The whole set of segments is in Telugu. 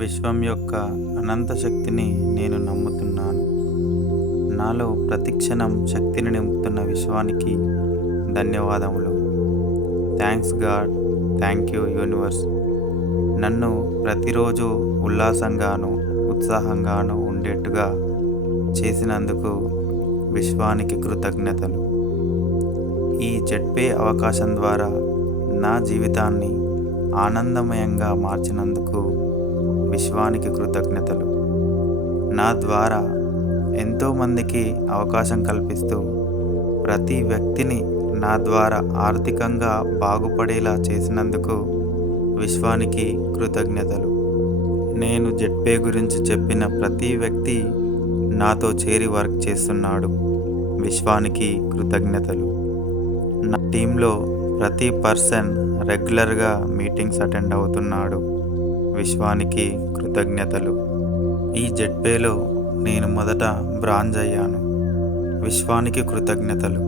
విశ్వం యొక్క అనంత శక్తిని నేను నమ్ముతున్నాను. నాలో ప్రతిక్షణం శక్తిని నింపుతున్న విశ్వానికి ధన్యవాదములు. Thanks God, thank you universe. నన్ను ప్రతిరోజు ఉల్లాసంగాను ఉత్సాహంగాను ఉండేట్టుగా చేసినందుకు విశ్వానికి కృతజ్ఞతలు. ఈ జెడ్పే అవకాశం ద్వారా నా జీవితాన్ని ఆనందమయంగా మార్చినందుకు విశ్వానికి కృతజ్ఞతలు. నా ద్వారా ఎంతోమందికి అవకాశం కల్పిస్తూ ప్రతి వ్యక్తిని నా ద్వారా ఆర్థికంగా బాగుపడేలా చేసినందుకు విశ్వానికి కృతజ్ఞతలు. నేను జెడ్పే గురించి చెప్పిన ప్రతి వ్యక్తి నాతో చేరి వర్క్ చేస్తున్నాడు. విశ్వానికి కృతజ్ఞతలు. నా టీంలో ప్రతి పర్సన్ రెగ్యులర్గా మీటింగ్స్ అటెండ్ అవుతున్నాడు. విశ్వానికి కృతజ్ఞతలు. ఈ జెడ్పేలో నేను మొదట బ్రాంజ్ అయ్యాను. విశ్వానికి కృతజ్ఞతలు.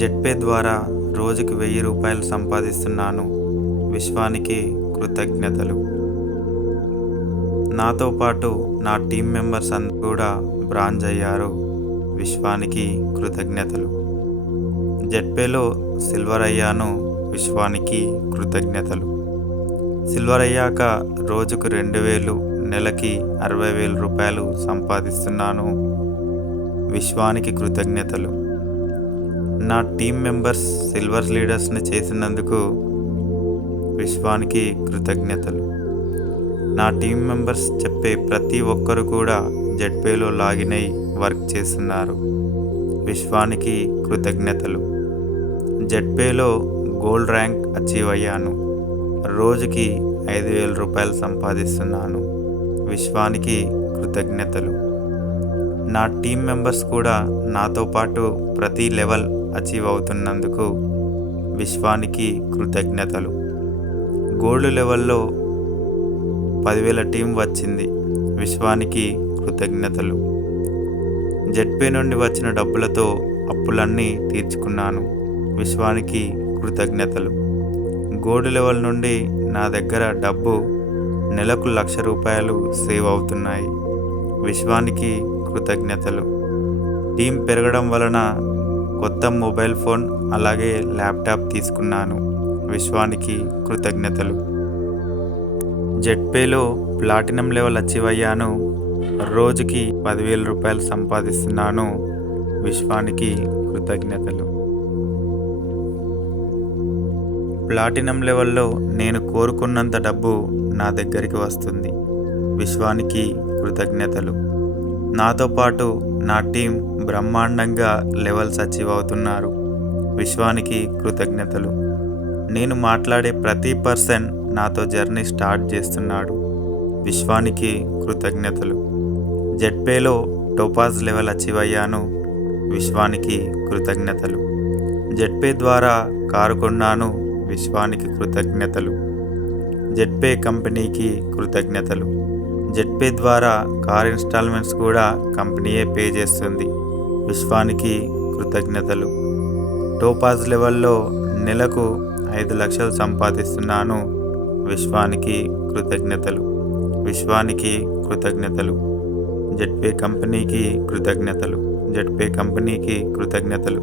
జెడ్పే ద్వారా రోజుకి 1000 రూపాయలు సంపాదిస్తున్నాను. విశ్వానికి కృతజ్ఞతలు. నాతో పాటు నా టీం మెంబర్స్ అందరూ కూడా బ్రాంజ్ అయ్యారు. విశ్వానికి కృతజ్ఞతలు. జెడ్పేలో సిల్వర్ అయ్యాను. విశ్వానికి కృతజ్ఞతలు. సిల్వర్ అయ్యాక రోజుకు 2000, నెలకి 60,000 రూపాయలు సంపాదిస్తున్నాను. విశ్వానికి కృతజ్ఞతలు. నా టీం మెంబర్స్ సిల్వర్ లీడర్స్ని చేసినందుకు విశ్వానికి కృతజ్ఞతలు. నా టీం మెంబర్స్ చెప్పే ప్రతి ఒక్కరు కూడా జెడ్పేలో లాగిన్ అయి వర్క్ చేస్తున్నారు. విశ్వానికి కృతజ్ఞతలు. జెడ్పేలో గోల్డ్ ర్యాంక్ అచీవ్ అయ్యాను. రోజుకి 5,000 రూపాయలు సంపాదిస్తున్నాను. విశ్వానికి కృతజ్ఞతలు. నా టీం మెంబర్స్ కూడా నాతో పాటు ప్రతి లెవెల్ అచీవ్ అవుతున్నందుకు విశ్వానికి కృతజ్ఞతలు. గోల్డ్ లెవెల్లో 10,000 టీం వచ్చింది. విశ్వానికి కృతజ్ఞతలు. జెడ్పే నుండి వచ్చిన డబ్బులతో అప్పులన్నీ తీర్చుకున్నాను. విశ్వానికి కృతజ్ఞతలు. గోల్డ్ లెవెల్ నుండి నా దగ్గర డబ్బు నెలకు 1,00,000 రూపాయలు సేవ్ అవుతున్నాయి. విశ్వానికి కృతజ్ఞతలు. టీం పెరగడం వలన కొత్త మొబైల్ ఫోన్ అలాగే ల్యాప్టాప్ తీసుకున్నాను. విశ్వానికి కృతజ్ఞతలు. జెడ్పేలో ప్లాటినం లెవెల్ అచీవ్ అయ్యాను. రోజుకి 10,000 రూపాయలు సంపాదిస్తున్నాను. విశ్వానికి కృతజ్ఞతలు. ప్లాటినం లెవెల్లో నేను కోరుకున్నంత డబ్బు నా దగ్గరికి వస్తుంది. విశ్వానికి కృతజ్ఞతలు. నాతో పాటు నా టీం బ్రహ్మాండంగా లెవెల్స్ అచీవ్ అవుతున్నారు. విశ్వానికి కృతజ్ఞతలు. నేను మాట్లాడే ప్రతి పర్సన్ నాతో జర్నీ స్టార్ట్ చేస్తున్నాడు. విశ్వానికి కృతజ్ఞతలు. జెడ్పేలో టోపాజ్ లెవెల్ అచీవ్ అయ్యాను. విశ్వానికి కృతజ్ఞతలు. జెడ్పే ద్వారా కారు కొన్నాను. విశ్వానికి కృతజ్ఞతలు. జెడ్పే కంపెనీకి కృతజ్ఞతలు. జెడ్పే ద్వారా కార్ ఇన్స్టాల్మెంట్స్ కూడా కంపెనీయే పే చేస్తుంది. విశ్వానికి కృతజ్ఞతలు. టోపాజ్ లెవెల్లో నెలకు 5 లక్షలు సంపాదిస్తున్నాను. విశ్వానికి కృతజ్ఞతలు. విశ్వానికి కృతజ్ఞతలు. జెడ్పే కంపెనీకి కృతజ్ఞతలు. జెడ్పే కంపెనీకి కృతజ్ఞతలు.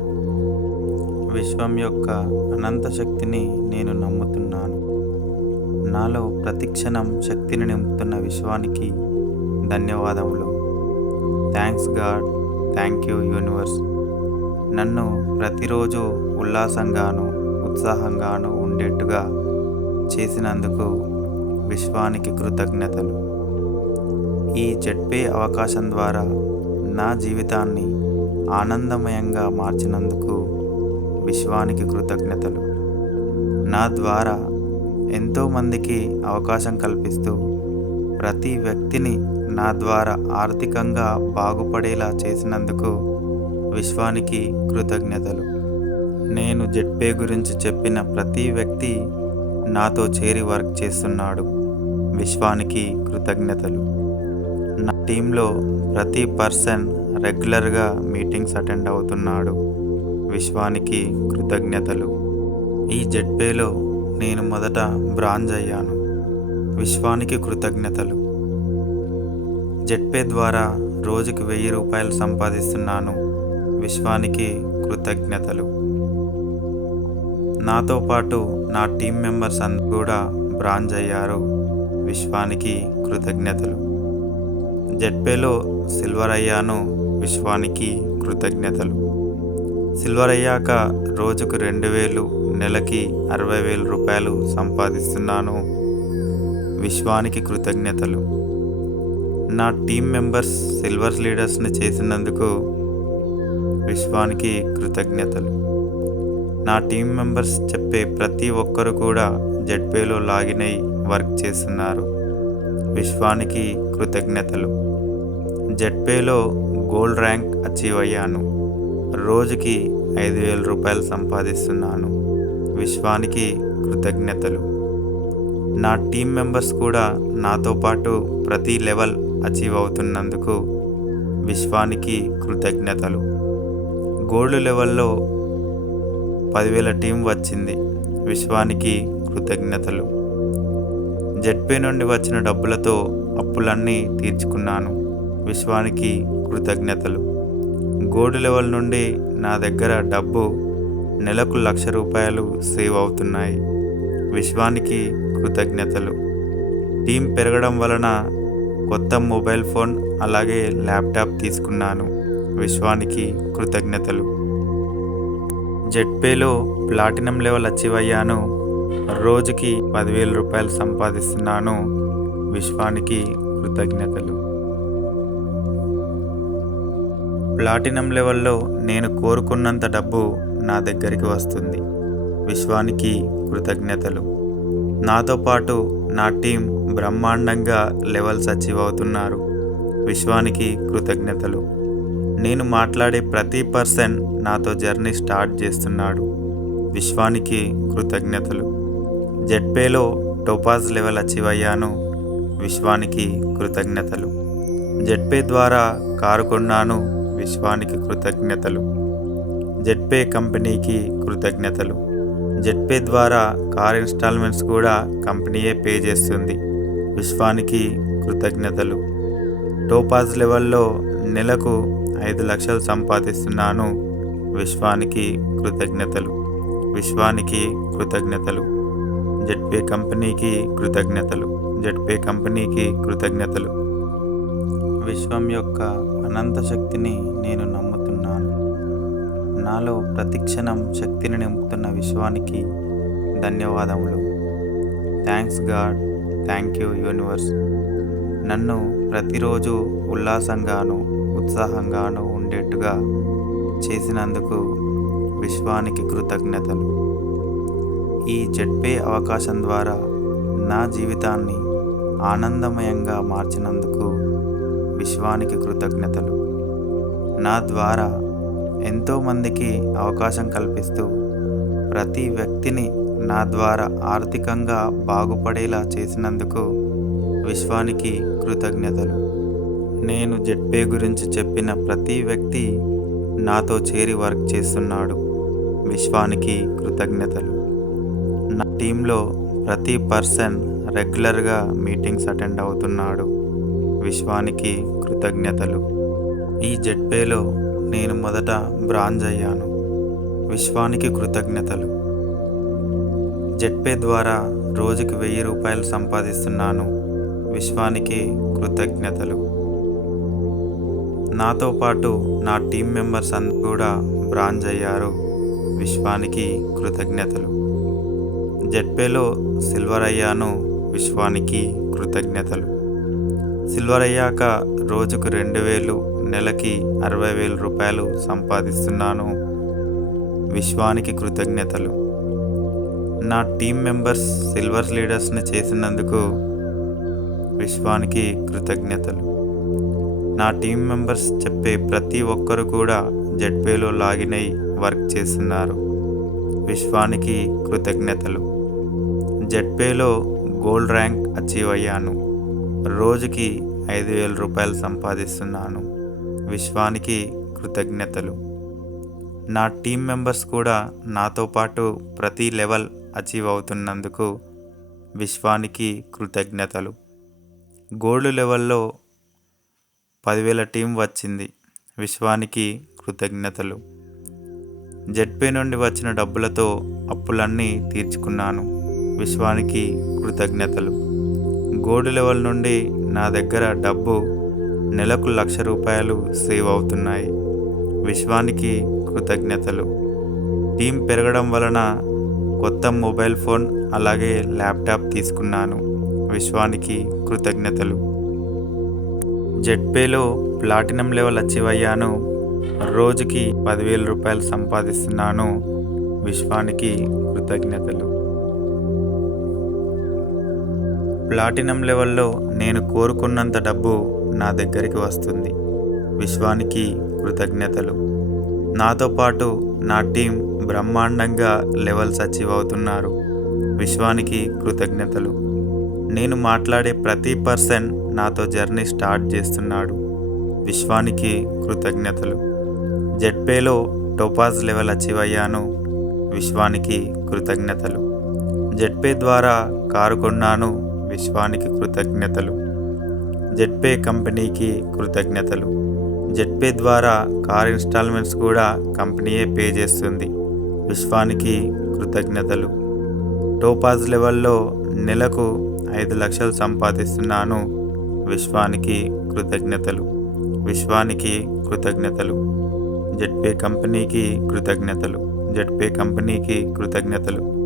విశ్వం యొక్క అనంత శక్తిని నేను నమ్ముతున్నాను. నాలో ప్రతిక్షణం శక్తిని నింపుతున్న విశ్వానికి ధన్యవాదములు. Thanks God, thank you universe. నన్ను ప్రతిరోజు ఉల్లాసంగాను ఉత్సాహంగాను ఉండేట్టుగా చేసినందుకు విశ్వానికి కృతజ్ఞతలు. ఈ జెడ్పే అవకాశం ద్వారా నా జీవితాన్ని ఆనందమయంగా మార్చినందుకు విశ్వానికి కృతజ్ఞతలు. నా ద్వారా ఎంతోమందికి అవకాశం కల్పిస్తూ ప్రతి వ్యక్తిని నా ద్వారా ఆర్థికంగా బాగుపడేలా చేసినందుకు విశ్వానికి కృతజ్ఞతలు. నేను జెడ్పే గురించి చెప్పిన ప్రతి వ్యక్తి నాతో చేరి వర్క్ చేస్తున్నాడు. విశ్వానికి కృతజ్ఞతలు. నా టీంలో ప్రతి పర్సన్ రెగ్యులర్గా మీటింగ్స్ అటెండ్ అవుతున్నాడు. విశ్వానికి కృతజ్ఞతలు. ఈ జెడ్పేలో నేను మొదట బ్రాంజ్ అయ్యాను. విశ్వానికి కృతజ్ఞతలు. జెట్పే ద్వారా రోజుకి 1000 రూపాయలు సంపాదిస్తున్నాను. విశ్వానికి కృతజ్ఞతలు. నాతో పాటు నా టీం మెంబర్స్ అందరూ కూడా బ్రాంజ్ అయ్యారు. విశ్వానికి కృతజ్ఞతలు. జెట్పేలో సిల్వర్ అయ్యాను. విశ్వానికి కృతజ్ఞతలు. సిల్వర్ అయ్యాక రోజుకు 2000, నెలకి 60,000 రూపాయలు సంపాదిస్తున్నాను. విశ్వానికి కృతజ్ఞతలు. నా టీం మెంబర్స్ సిల్వర్ లీడర్స్ని చేసినందుకు విశ్వానికి కృతజ్ఞతలు. నా టీం మెంబర్స్ చెప్పే ప్రతి ఒక్కరు కూడా జెట్పేలో లాగిన్ అయి వర్క్ చేస్తున్నారు. విశ్వానికి కృతజ్ఞతలు. జెట్పేలో గోల్డ్ ర్యాంక్ అచీవ్ అయ్యాను. రోజుకి 5,000 రూపాయలు సంపాదిస్తున్నాను. విశ్వానికి కృతజ్ఞతలు. నా టీం మెంబర్స్ కూడా నాతో పాటు ప్రతి లెవెల్ అచీవ్ అవుతున్నందుకు విశ్వానికి కృతజ్ఞతలు. గోల్డ్ లెవెల్లో 10,000 టీం వచ్చింది. విశ్వానికి కృతజ్ఞతలు. జెట్పే నుండి వచ్చిన డబ్బులతో అప్పులన్నీ తీర్చుకున్నాను. విశ్వానికి కృతజ్ఞతలు. గోల్డ్ లెవెల్ నుండి నా దగ్గర డబ్బు నెలకు 1,00,000 రూపాయలు సేవ్ అవుతున్నాయి. విశ్వానికి కృతజ్ఞతలు. టీం పెరగడం వలన కొత్త మొబైల్ ఫోన్ అలాగే ల్యాప్టాప్ తీసుకున్నాను. విశ్వానికి కృతజ్ఞతలు. జెట్పేలో ప్లాటినం లెవెల్ అచీవ్ అయ్యాను. రోజుకి 10,000 రూపాయలు సంపాదిస్తున్నాను. విశ్వానికి కృతజ్ఞతలు. ప్లాటినం లెవెల్లో నేను కోరుకున్నంత డబ్బు నా దగ్గరికి వస్తుంది. విశ్వానికి కృతజ్ఞతలు. నాతో పాటు నా టీం బ్రహ్మాండంగా లెవెల్స్ అచీవ్ అవుతున్నారు. విశ్వానికి కృతజ్ఞతలు. నేను మాట్లాడే ప్రతి పర్సన్ నాతో జర్నీ స్టార్ట్ చేస్తున్నాడు. విశ్వానికి కృతజ్ఞతలు. జెట్పేలో టోపాజ్ లెవెల్ అచీవ్ అయ్యాను. విశ్వానికి కృతజ్ఞతలు. జెట్పే ద్వారా కారు కొన్నాను. విశ్వానికి కృతజ్ఞతలు. జెట్పే కంపెనీకి కృతజ్ఞతలు. జెట్పే ద్వారా కార్ ఇన్స్టాల్మెంట్స్ కూడా కంపెనీయే పే చేస్తుంది. విశ్వానికి కృతజ్ఞతలు. టోపాజ్ లెవెల్లో నెలకు 5 లక్షలు సంపాదిస్తున్నాను. విశ్వానికి కృతజ్ఞతలు. విశ్వానికి కృతజ్ఞతలు. జెట్పే కంపెనీకి కృతజ్ఞతలు. జెట్పే కంపెనీకి కృతజ్ఞతలు. విశ్వం యొక్క అనంత శక్తిని నేను నమ్ముతున్నాను. నాలో ప్రతిక్షణం శక్తిని నింపుతున్న విశ్వానికి ధన్యవాదములు. Thanks God. Thank you universe. నన్ను ప్రతిరోజు ఉల్లాసంగాను ఉత్సాహంగాను ఉండేట్టుగా చేసినందుకు విశ్వానికి కృతజ్ఞతలు. ఈ జెట్పే అవకాశం ద్వారా నా జీవితాన్ని ఆనందమయంగా మార్చినందుకు విశ్వానికి కృతజ్ఞతలు. నా ద్వారా ఎంతోమందికి అవకాశం కల్పిస్తూ ప్రతి వ్యక్తిని నా ద్వారా ఆర్థికంగా బాగుపడేలా చేసినందుకు విశ్వానికి కృతజ్ఞతలు. నేను జెట్పే గురించి చెప్పిన ప్రతి వ్యక్తి నాతో చేరి వర్క్ చేస్తున్నాడు. విశ్వానికి కృతజ్ఞతలు. నా టీంలో ప్రతి పర్సన్ రెగ్యులర్గా మీటింగ్స్ అటెండ్ అవుతున్నాడు. విశ్వానికి కృతజ్ఞతలు. ఈ జెట్పేలో నేను మొదట బ్రాంజ్ అయ్యాను. విశ్వానికి కృతజ్ఞతలు. జెట్పే ద్వారా రోజుకి 1000 రూపాయలు సంపాదిస్తున్నాను. విశ్వానికి కృతజ్ఞతలు. నాతో పాటు నా టీం మెంబర్స్ అందరూ కూడా బ్రాంజ్ అయ్యారు. విశ్వానికి కృతజ్ఞతలు. జెట్పేలో సిల్వర్ అయ్యాను. విశ్వానికి కృతజ్ఞతలు. సిల్వర్ అయ్యాక రోజుకు 2,000, నెలకి 60,000 రూపాయలు సంపాదిస్తున్నాను. విశ్వానికి కృతజ్ఞతలు. నా టీం మెంబర్స్ సిల్వర్ లీడర్స్ని చేసినందుకు విశ్వానికి కృతజ్ఞతలు. నా టీం మెంబర్స్ చెప్పే ప్రతి ఒక్కరు కూడా జెట్పేలో లాగిన్ అయి వర్క్ చేస్తున్నారు. విశ్వానికి కృతజ్ఞతలు. జెట్పేలో గోల్డ్ ర్యాంక్ అచీవ్ అయ్యాను. రోజుకి 5,000 రూపాయలు సంపాదిస్తున్నాను. విశ్వానికి కృతజ్ఞతలు. నా టీం మెంబర్స్ కూడా నాతో పాటు ప్రతి లెవెల్ అచీవ్ అవుతున్నందుకు విశ్వానికి కృతజ్ఞతలు. గోల్డ్ లెవెల్లో 10,000 టీం వచ్చింది. విశ్వానికి కృతజ్ఞతలు. జెడ్పే నుండి వచ్చిన డబ్బులతో అప్పులన్నీ తీర్చుకున్నాను. విశ్వానికి కృతజ్ఞతలు. గోల్డ్ లెవెల్ నుండి నా దగ్గర డబ్బు నెలకు ₹1,00,000 సేవ్ అవుతున్నాయి. విశ్వానికి కృతజ్ఞతలు. టీం పెరగడం వలన కొత్త మొబైల్ ఫోన్ అలాగే ల్యాప్టాప్ తీసుకున్నాను. విశ్వానికి కృతజ్ఞతలు. జెడ్పేలో ప్లాటినం లెవెల్ అచీవ్ అయ్యాను. రోజుకి ₹10,000 సంపాదిస్తున్నాను. విశ్వానికి కృతజ్ఞతలు. ప్లాటినం లెవెల్లో నేను కోరుకున్నంత డబ్బు నా దగ్గరికి వస్తుంది. విశ్వానికి కృతజ్ఞతలు. నాతో పాటు నా టీం బ్రహ్మాండంగా లెవెల్స్ అచీవ్ అవుతున్నారు. విశ్వానికి కృతజ్ఞతలు. నేను మాట్లాడే ప్రతి పర్సన్ నాతో జర్నీ స్టార్ట్ చేస్తున్నాడు. విశ్వానికి కృతజ్ఞతలు. జెడ్పేలో టోపాజ్ లెవెల్ అచీవ్ అయ్యాను. విశ్వానికి కృతజ్ఞతలు. జెడ్పే ద్వారా కారు కొన్నాను. విశ్వానికి కృతజ్ఞతలు. జెడ్పే కంపెనీకి కృతజ్ఞతలు. జెడ్పే ద్వారా కార్ ఇన్స్టాల్మెంట్స్ కూడా కంపెనీయే పే చేస్తుంది. విశ్వానికి కృతజ్ఞతలు. టోపాజ్ లెవెల్లో నెలకు 5,00,000 సంపాదిస్తున్నాను. విశ్వానికి కృతజ్ఞతలు. విశ్వానికి కృతజ్ఞతలు. జెడ్పే కంపెనీకి కృతజ్ఞతలు. జెడ్పే కంపెనీకి కృతజ్ఞతలు.